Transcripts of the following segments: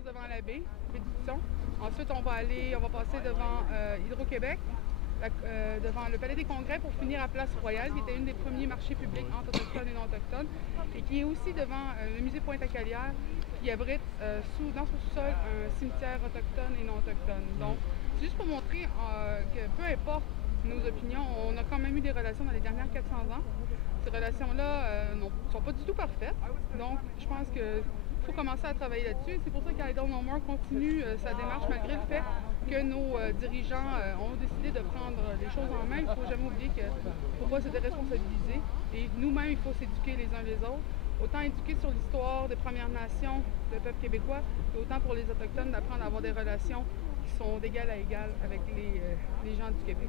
commence devant la baie d'Édition. Ensuite, on va passer devant Hydro-Québec, devant le Palais des Congrès pour finir à Place Royale, qui était une des premiers marchés publics entre autochtones et non autochtones, et qui est aussi devant le musée Pointe-à-Calière, qui abrite dans son sous-sol un cimetière autochtone et non autochtone. Donc, c'est juste pour montrer que peu importe nos opinions, on a quand même eu des relations dans les dernières 400 ans. Ces relations-là ne sont pas du tout parfaites. Donc, je pense qu'il faut commencer à travailler là-dessus. C'est pour ça qu'I Don't Know More continue sa démarche malgré le fait que nos dirigeants ont décidé de prendre les choses en main. Il ne faut jamais oublier qu'il ne faut pas se déresponsabiliser. Et nous-mêmes, il faut s'éduquer les uns les autres. Autant éduquer sur l'histoire des Premières Nations, du peuple québécois, et autant pour les Autochtones d'apprendre à avoir des relations qui sont d'égal à égal avec les gens du Québec.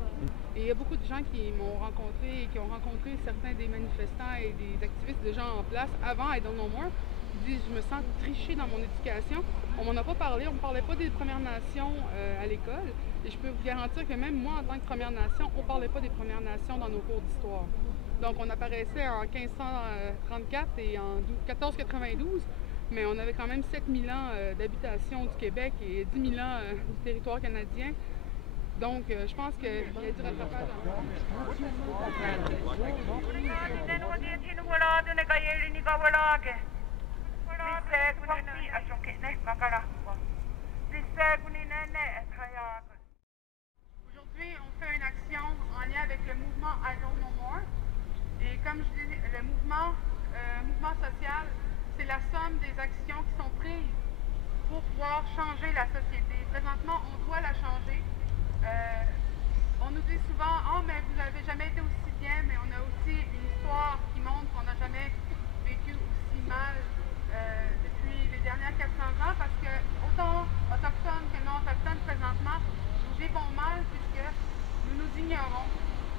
Et il y a beaucoup de gens qui m'ont rencontré et qui ont rencontré certains des manifestants et des activistes de gens en place avant I Don't Know More. Ils disent, je me sens trichée dans mon éducation. On m'en a pas parlé, on ne parlait pas des Premières Nations à l'école. Et je peux vous garantir que même moi, en tant que Première Nation, on ne parlait pas des Premières Nations dans nos cours d'histoire. Donc on apparaissait en 1534 et en 1492, mais on avait quand même 7000 ans d'habitation du Québec et 10 000 ans du territoire canadien. Donc je pense qu'il y a du rattrapage Aujourd'hui, on fait une action en lien avec le mouvement I Don't Know More. Et comme je dis, le mouvement social, c'est la somme des actions qui sont prises pour pouvoir changer la société. Présentement, on doit la changer. On nous dit souvent « Oh, mais vous n'avez jamais été aussi bien », mais on a aussi une histoire qui montre qu'on n'a jamais vécu aussi mal depuis les dernières 400 ans, parce que autant autochtones que non autochtones présentement, nous vivons mal puisque nous nous ignorons.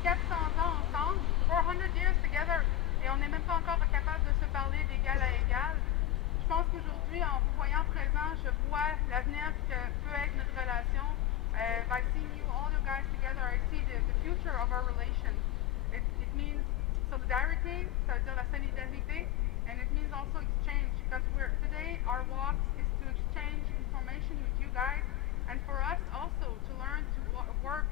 400 ans ensemble, 400 years together, et on n'est même pas encore capable de se parler d'égal à égal. Je pense qu'aujourd'hui, en vous voyant présent, je vois l'avenir que peut être notre relation. By seeing you, all you guys together, I see the future of our relation. It means solidarity, ça veut dire la solidarité, and it means also exchange, because today our walk is to exchange information with you guys, and for us also to learn to work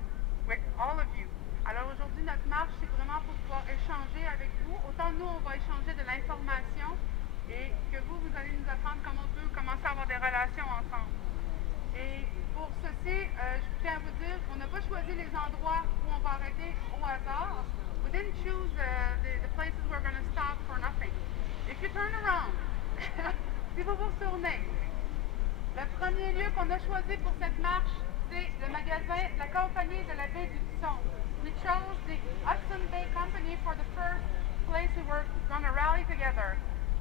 with all of you. Alors aujourd'hui, notre marche, c'est vraiment pour pouvoir échanger avec vous. Autant nous, on va échanger de l'information et que vous allez nous apprendre comment on peut commencer à avoir des relations ensemble. Et pour ceci, je tiens à vous dire qu'on n'a pas choisi les endroits où on va arrêter au hasard. We didn't choose the places we're going to stop for nothing. If you turn around, si vous vous retournez, le premier lieu qu'on a choisi pour cette marche, c'est le magasin La Compagnie de la baie d'Édition. We chose the Hudson Bay Company for the first place we were going to rally together.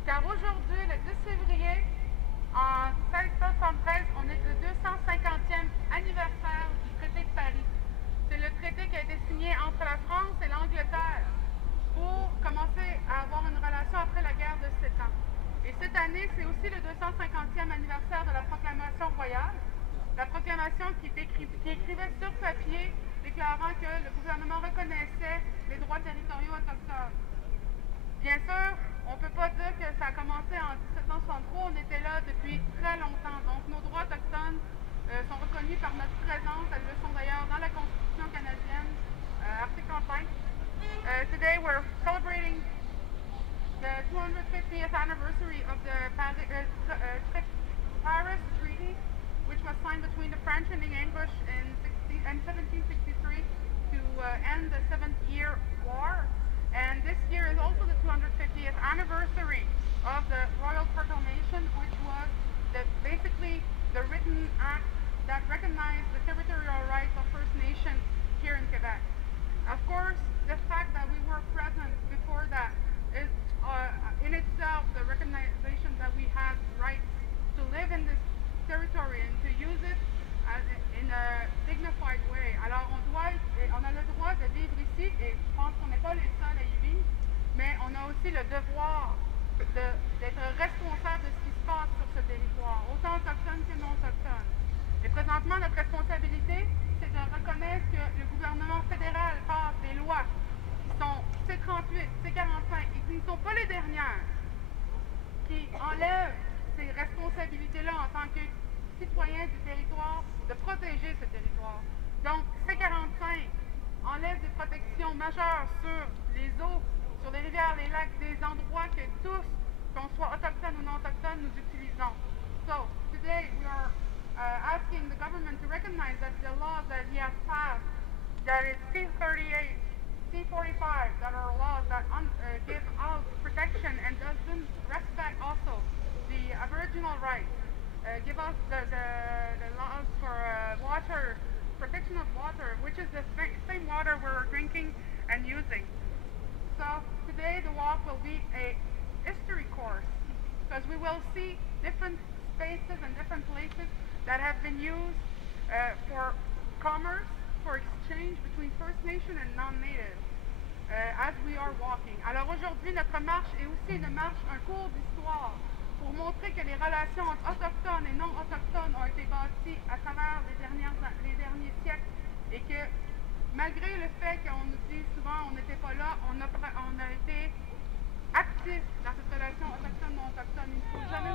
Car aujourd'hui, le 10 février, en 1673, on est le 250e anniversaire du traité de Paris. C'est le traité qui a été signé entre la France et l'Angleterre pour commencer à avoir une relation après la guerre de 7 ans. Et cette année, c'est aussi le 250e anniversaire de la proclamation royale. La proclamation qui écrivait sur papier, déclarant que le gouvernement reconnaissait les droits territoriaux autochtones. Bien sûr, on ne peut pas dire que ça a commencé en 1763, on était là depuis très longtemps. Donc nos droits autochtones sont reconnus par notre présence, elles le sont d'ailleurs dans la Constitution canadienne, article 5. Today we're celebrating the 250th anniversary of the Paris Treaty, which was signed between the French and the English in 1763 to end the 7th-year war. And this year is also the 250th anniversary of the Royal Proclamation, which was basically the written act that recognized the territorial rights of First Nations here in Quebec. Of course, the fact that we were present before that is in itself the recognition that we have rights to live in this territory and to use it in a dignified way. Alors on a le droit de vivre ici et je pense qu'on n'est pas les seuls à y vivre, mais on a aussi le devoir d'être responsable de ce qui se passe sur ce territoire, autant autochtone que non autochtone. Et présentement, notre responsabilité, c'est de reconnaître que le gouvernement fédéral passe des lois qui sont C-38, C-45 et qui ne sont pas les dernières, qui enlèvent ces responsabilités-là en tant que des endroits que tous, qu'on soit autochtones ou non autochtones, nous utilisons. So, today we are asking the government to recognize that the laws that he has passed, that is C-38, C-45, that are laws that give out protection and doesn't respect also the Aboriginal rights, give us the laws for water, protection of water, which is the same water we're drinking and using. So today the walk will be a history course, because we will see different spaces and different places that have been used for commerce, for exchange between First Nation and non-native, as we are walking. Alors aujourd'hui, notre marche est aussi une marche, un cours d'histoire, pour montrer que les relations entre autochtones et non autochtones ont été bâties à travers les derniers siècles, et que malgré le fait qu'on nous dit souvent on n'était pas là, on a été actifs dans cette relation autochtone-non autochtone. Il ne faut jamais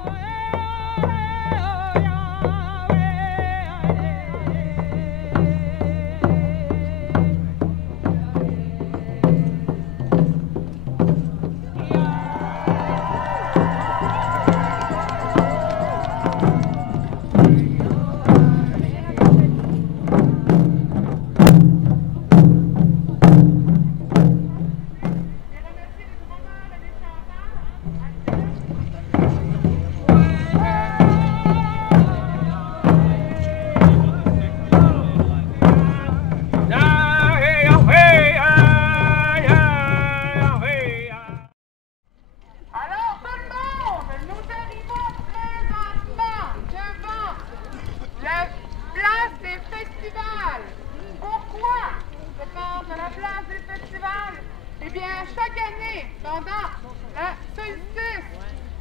chaque année, pendant la solstice,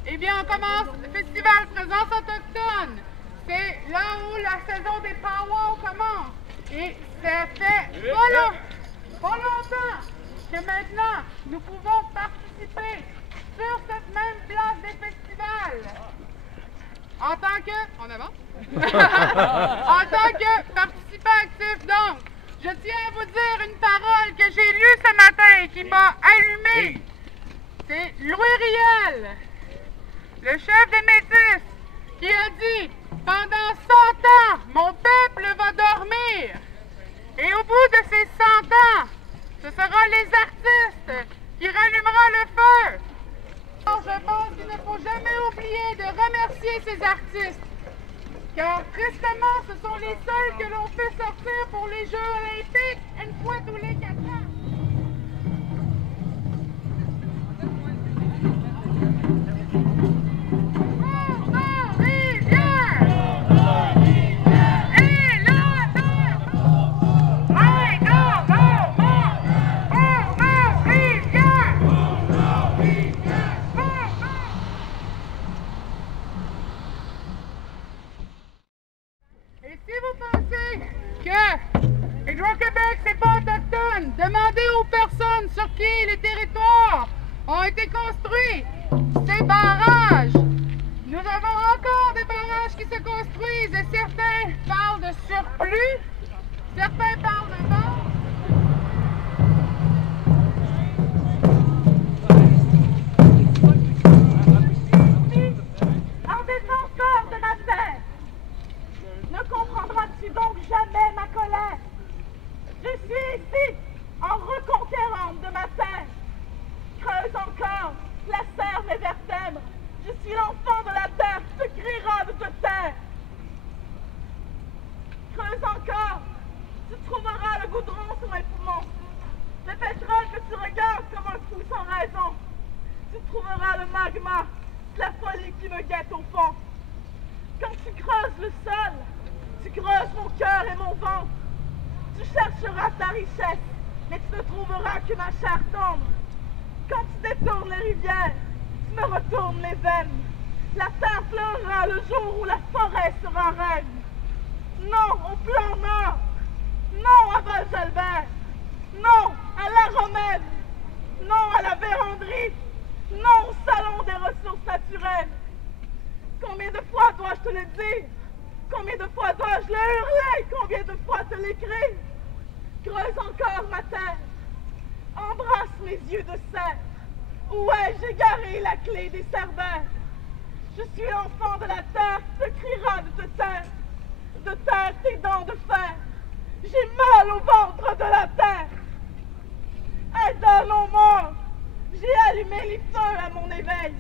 eh bien, on commence le festival Présence autochtone. C'est là où la saison des powwows commence. Et ça fait pas longtemps que maintenant, nous pouvons participer sur cette même place des festivals. En tant que... On avance? En tant que participant actif, donc, je tiens à vous dire une parole que j'ai lue ce matin et qui m'a allumé. C'est Louis Riel, le chef des Métis, qui a dit « Pendant 100 ans, mon peuple va dormir. Et au bout de ces 100 ans, ce sera les artistes qui rallumeront le feu. » Alors, je pense qu'il ne faut jamais oublier de remercier ces artistes. Car tristement, ce sont les seuls que l'on fait sortir pour les Jeux olympiques une fois tous les 4 ans. Et si vous pensez que Hydro-Québec c'est pas autochtone, demandez aux personnes sur qui les territoires ont été construits. Ces barrages, nous avons encore des barrages qui se construisent et certains parlent de surplus, certains parlent de vente. En défenseur de ma terre, ne comprendras-tu donc jamais ma colère? Je suis ici, en reconquérante de ma terre. Creuse encore, lacère mes vertèbres. Je suis l'enfant de la terre, te criera de te taire. Creuse encore, tu trouveras le goudron sur mes poumons. Le pétrole que tu regardes comme un fou sans raison. Tu trouveras le magma, la folie qui me guette au fond. Quand tu creuses le sol, tu creuses mon cœur et mon ventre. Tu chercheras ta richesse, mais tu ne trouveras que ma chair tendre. Quand tu détournes les rivières, tu me retournes les veines. La terre pleurera le jour où la forêt sera reine. Non au plan Nord, non à Val-Jalbert, non à la Romaine, non à la Vérandrie, non au salon des ressources naturelles. Combien de fois dois-je te le dire? Combien de fois dois-je le hurler? Combien de fois te l'écrire? Creuse encore ma terre, embrasse mes yeux de cerf. Où ai-je égaré la clé des Cerbères? Je suis l'enfant de la terre qui te criera de te taire tes dents de fer. J'ai mal au ventre de la terre. Aide à nos morts, j'ai allumé les feux à mon éveil.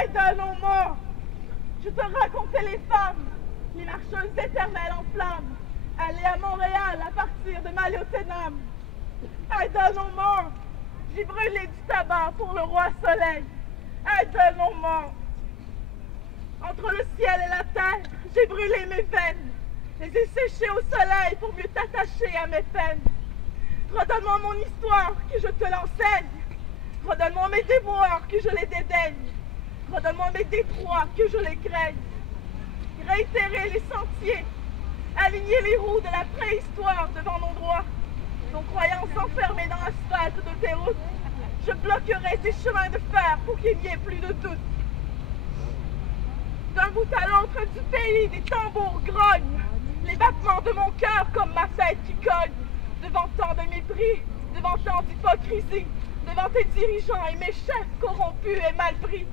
Aide à nos morts, je te racontais les femmes, les marcheuses éternelles en flammes, aller à Montréal à partir de Maliotenam. Aide à nos morts, j'ai brûlé du tabac pour le roi soleil. Aide à nos morts. Entre le ciel et la terre, j'ai brûlé mes veines, les ai séchées au soleil pour mieux t'attacher à mes peines. Redonne-moi mon histoire, que je te l'enseigne. Redonne-moi mes déboires, que je les dédaigne. Redonne-moi mes détroits, que je les craigne. Réitérer les sentiers, aligner les roues de la préhistoire devant nos droits. Nos croyances enfermées dans l'asphalte de tes routes. Je bloquerai tes chemins de fer pour qu'il n'y ait plus de doute. D'un bout à l'autre du pays, des tambours grognent. Les battements de mon cœur comme ma tête qui cogne. Devant tant de mépris, devant tant d'hypocrisie, devant tes dirigeants et mes chefs corrompus et mal pris.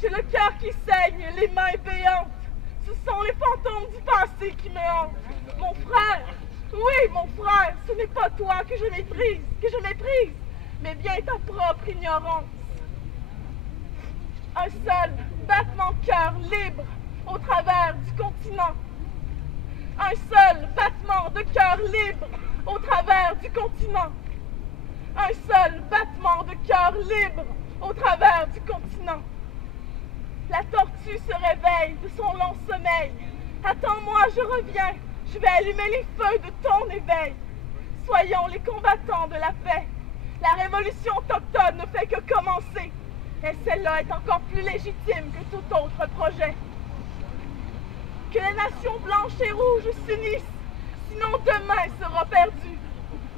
J'ai le cœur qui saigne, les mains béantes. Ce sont les fantômes du passé qui me hantent. Mon frère, oui mon frère, ce n'est pas toi que je méprise, mais bien ta propre ignorance. Un seul battement de cœur libre au travers du continent. Un seul battement de cœur libre au travers du continent. Un seul battement de cœur libre au travers du continent. La tortue se réveille de son long sommeil. Attends-moi, je reviens. Je vais allumer les feux de ton éveil. Soyons les combattants de la paix. La révolution autochtone ne fait que commencer. Et celle-là est encore plus légitime que tout autre projet. Que les nations blanches et rouges s'unissent, sinon demain sera perdu.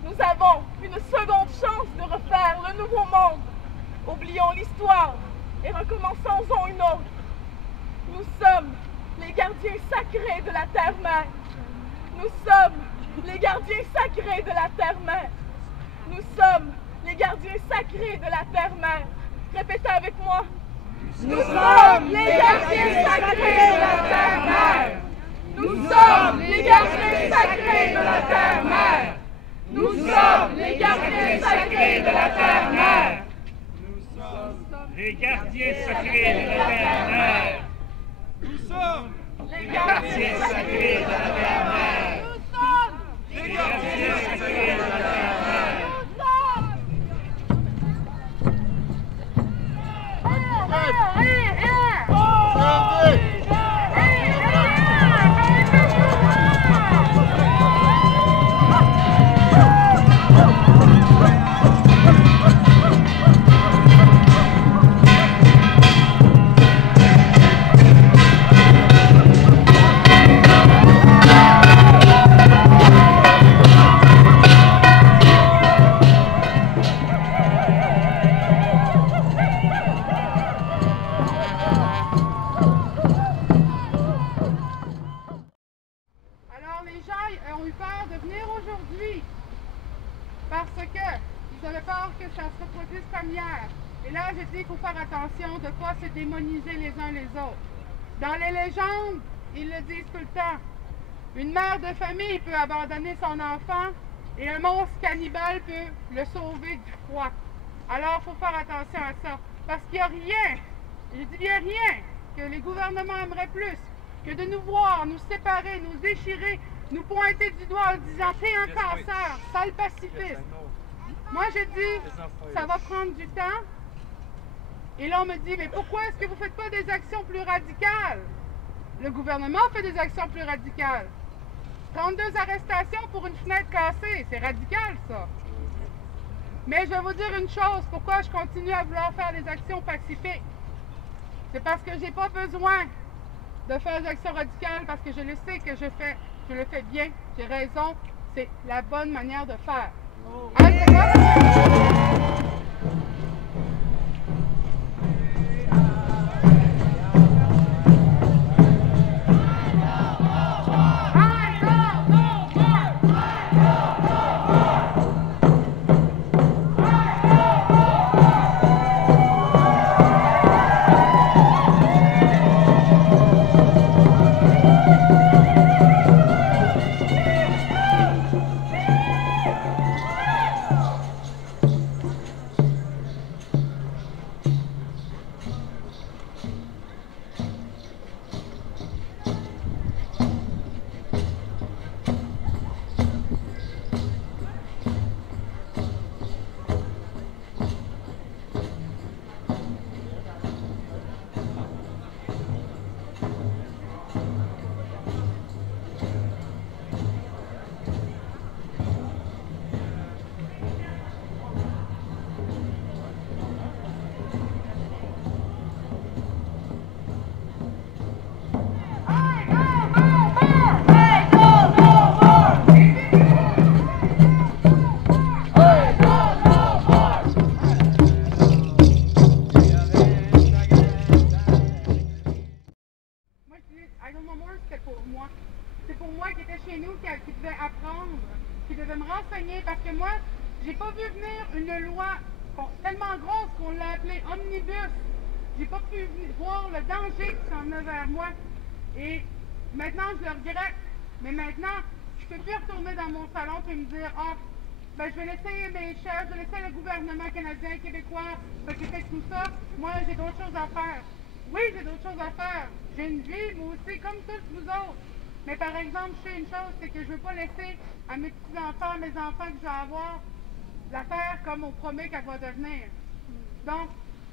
Nous avons une seconde chance de refaire le nouveau monde. Oublions l'histoire et recommençons-en une autre. Nous sommes les gardiens sacrés de la terre-mère. Nous sommes les gardiens sacrés de la terre-mère. Nous sommes les gardiens sacrés de la terre-mère. Répétez avec moi. Nous sommes les gardiens sacrés de la terre-mère. Nous sommes les gardiens sacrés de la terre-mère. Nous sommes les gardiens sacrés de la terre-mère. Nous sommes les gardiens sacrés de la terre-mère. Nous sommes les gardiens sacrés de la terre-mère. Nous sommes Les gardiens sacrés de la terre-mère. Et là, je dis qu'il faut faire attention de ne pas se démoniser les uns les autres. Dans les légendes, ils le disent tout le temps. Une mère de famille peut abandonner son enfant et un monstre cannibale peut le sauver du froid. Alors, il faut faire attention à ça. Parce qu'il n'y a rien, je dis bien rien, que les gouvernements aimeraient plus que de nous voir, nous séparer, nous déchirer, nous pointer du doigt en disant « t'es un cancer, sale pacifiste ». Moi, je dis, ça va prendre du temps. Et là, on me dit, mais pourquoi est-ce que vous ne faites pas des actions plus radicales? Le gouvernement fait des actions plus radicales. 32 arrestations pour une fenêtre cassée, c'est radical, ça. Mais je vais vous dire une chose, pourquoi je continue à vouloir faire des actions pacifiques? C'est parce que j'ai pas besoin de faire des actions radicales, parce que je le sais que je le fais bien, j'ai raison, c'est la bonne manière de faire. Hein, c'est bon? chez nous qui devaient apprendre, qui devaient me renseigner, parce que moi, j'ai pas vu venir une loi tellement grosse qu'on l'a appelée omnibus. J'ai pas pu voir le danger qui s'en venait vers moi. Et maintenant, je le regrette. Mais maintenant, je peux plus retourner dans mon salon et me dire, ah, ben, je vais laisser mes chefs, je vais laisser le gouvernement canadien, québécois s'occuper de tout ça. Moi, j'ai d'autres choses à faire. Oui, j'ai d'autres choses à faire. J'ai une vie, moi aussi, comme tous vous autres. Mais par exemple, je sais une chose, c'est que je ne veux pas laisser à mes petits-enfants, à mes enfants que je vais avoir, la faire comme on promet qu'elle va devenir. Donc,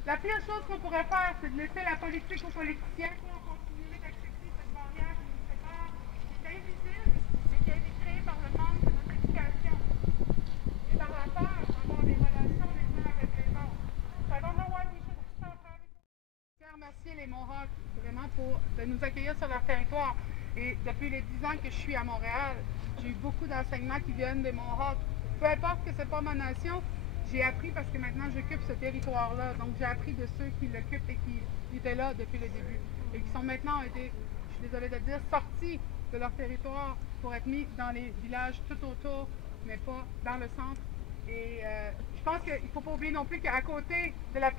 la pire chose qu'on pourrait faire, c'est de laisser la politique aux politiciens pour continuer d'accepter cette barrière qui nous sépare, qui est invisible, mais qui a été créée par le manque de notre éducation et par la peur d'avoir des relations les uns avec les autres. So I don't know why we should stop having... Je tiens à remercier les Mohawks vraiment de nous accueillir sur leur territoire. Et depuis les 10 ans que je suis à Montréal, j'ai eu beaucoup d'enseignements qui viennent des Mohawks. Peu importe que ce n'est pas ma nation, j'ai appris parce que maintenant j'occupe ce territoire-là. Donc j'ai appris de ceux qui l'occupent et qui étaient là depuis le début. Et qui sont maintenant été, je suis désolée de le dire, sortis de leur territoire pour être mis dans les villages tout autour, mais pas dans le centre. Et je pense qu'il ne faut pas oublier non plus qu'à côté de la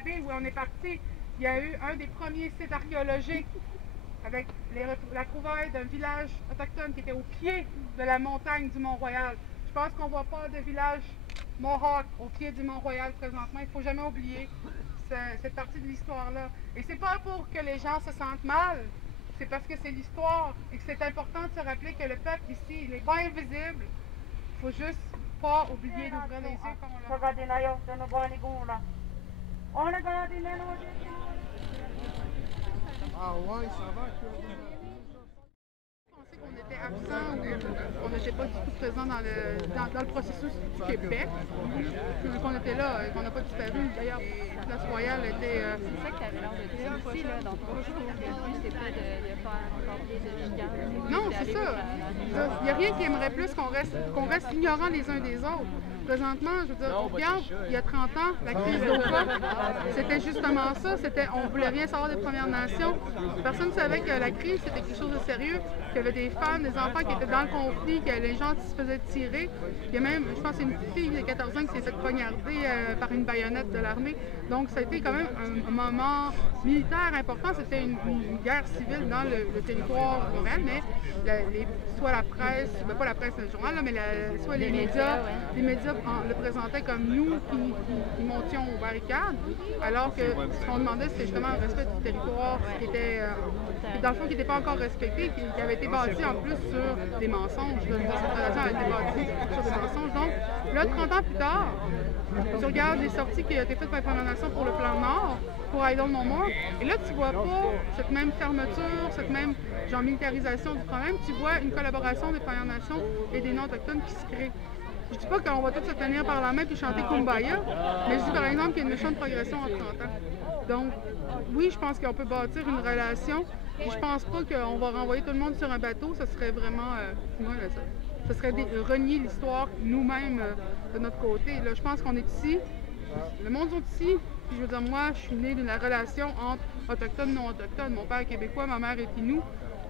ville où on est parti, il y a eu un des premiers sites archéologiques avec la trouvaille d'un village autochtone qui était au pied de la montagne du Mont-Royal. Je pense qu'on ne voit pas de village Mohawk au pied du Mont-Royal présentement. Il ne faut jamais oublier cette partie de l'histoire-là. Et c'est pas pour que les gens se sentent mal, c'est parce que c'est l'histoire et que c'est important de se rappeler que le peuple ici, il n'est pas invisible. Il faut juste pas oublier d'ouvrir les yeux comme on l'a. Ah ouais, ça va. Je pensais qu'on était absent ou qu'on n'était pas du tout présent dans le processus du Québec. Vu qu'on était là et qu'on n'a pas disparu. D'ailleurs, la place royale était... C'est ça que tu avais l'air de dire aussi, là, dans ton discours. Le but, c'était pas de faire encore plus de chicane. Non, c'est ça. Il n'y a rien qui aimerait plus qu'on reste ignorants les uns des autres. Présentement, je veux dire, on regarde, il y a 30 ans, la crise d'Oka, c'était justement ça. On ne voulait rien savoir des Premières Nations. Personne ne savait que la crise, c'était quelque chose de sérieux, qu'il y avait des femmes, des enfants qui étaient dans le conflit, que les gens se faisaient tirer. Il y a même, je pense, une petite fille de 14 ans qui s'est fait poignarder par une baïonnette de l'armée. Donc, ça a été quand même un moment militaire important. C'était une guerre civile dans le territoire montréal, mais soit la presse, ben pas la presse le journal, là, mais soit les médias le présentaient comme nous qui montions aux barricades, alors que ce qu'on demandait, c'était justement un respect du territoire, qui était, dans le fond, qui n'était pas encore respecté, qui avait été bâti en plus sur des mensonges. Cette relation a été bâtie sur des mensonges. Donc, là, 30 ans plus tard, tu regardes les sorties qui ont été faites par les Premières Nations pour le plan Nord, pour I Don't Know More, et là, tu vois pas cette même fermeture, cette même genre militarisation du problème, tu vois une collaboration des Premières Nations et des non-autochtones qui se crée. Je dis pas qu'on va tous se tenir par la main et chanter Kumbaya, mais je dis par exemple qu'il y a une méchante progression en 30 ans. Donc, oui, je pense qu'on peut bâtir une relation, et je pense pas qu'on va renvoyer tout le monde sur un bateau, ça serait vraiment, ça serait renier l'histoire nous-mêmes de notre côté. Là, je pense qu'on est ici, le monde est ici, puis je veux dire, moi, je suis née d'une relation entre autochtones et non autochtones. Mon père est québécois, ma mère est Innu.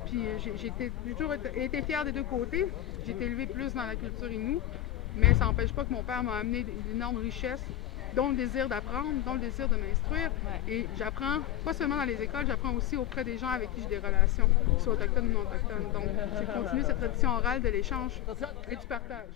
Puis j'ai toujours été fière des deux côtés. J'ai été élevée plus dans la culture Innu, mais ça n'empêche pas que mon père m'a amené d'énormes richesses, dont le désir d'apprendre, dont le désir de m'instruire. Et j'apprends, pas seulement dans les écoles, j'apprends aussi auprès des gens avec qui j'ai des relations, qu'ils soient autochtones ou non autochtones. Donc j'ai continué cette tradition orale de l'échange et du partage.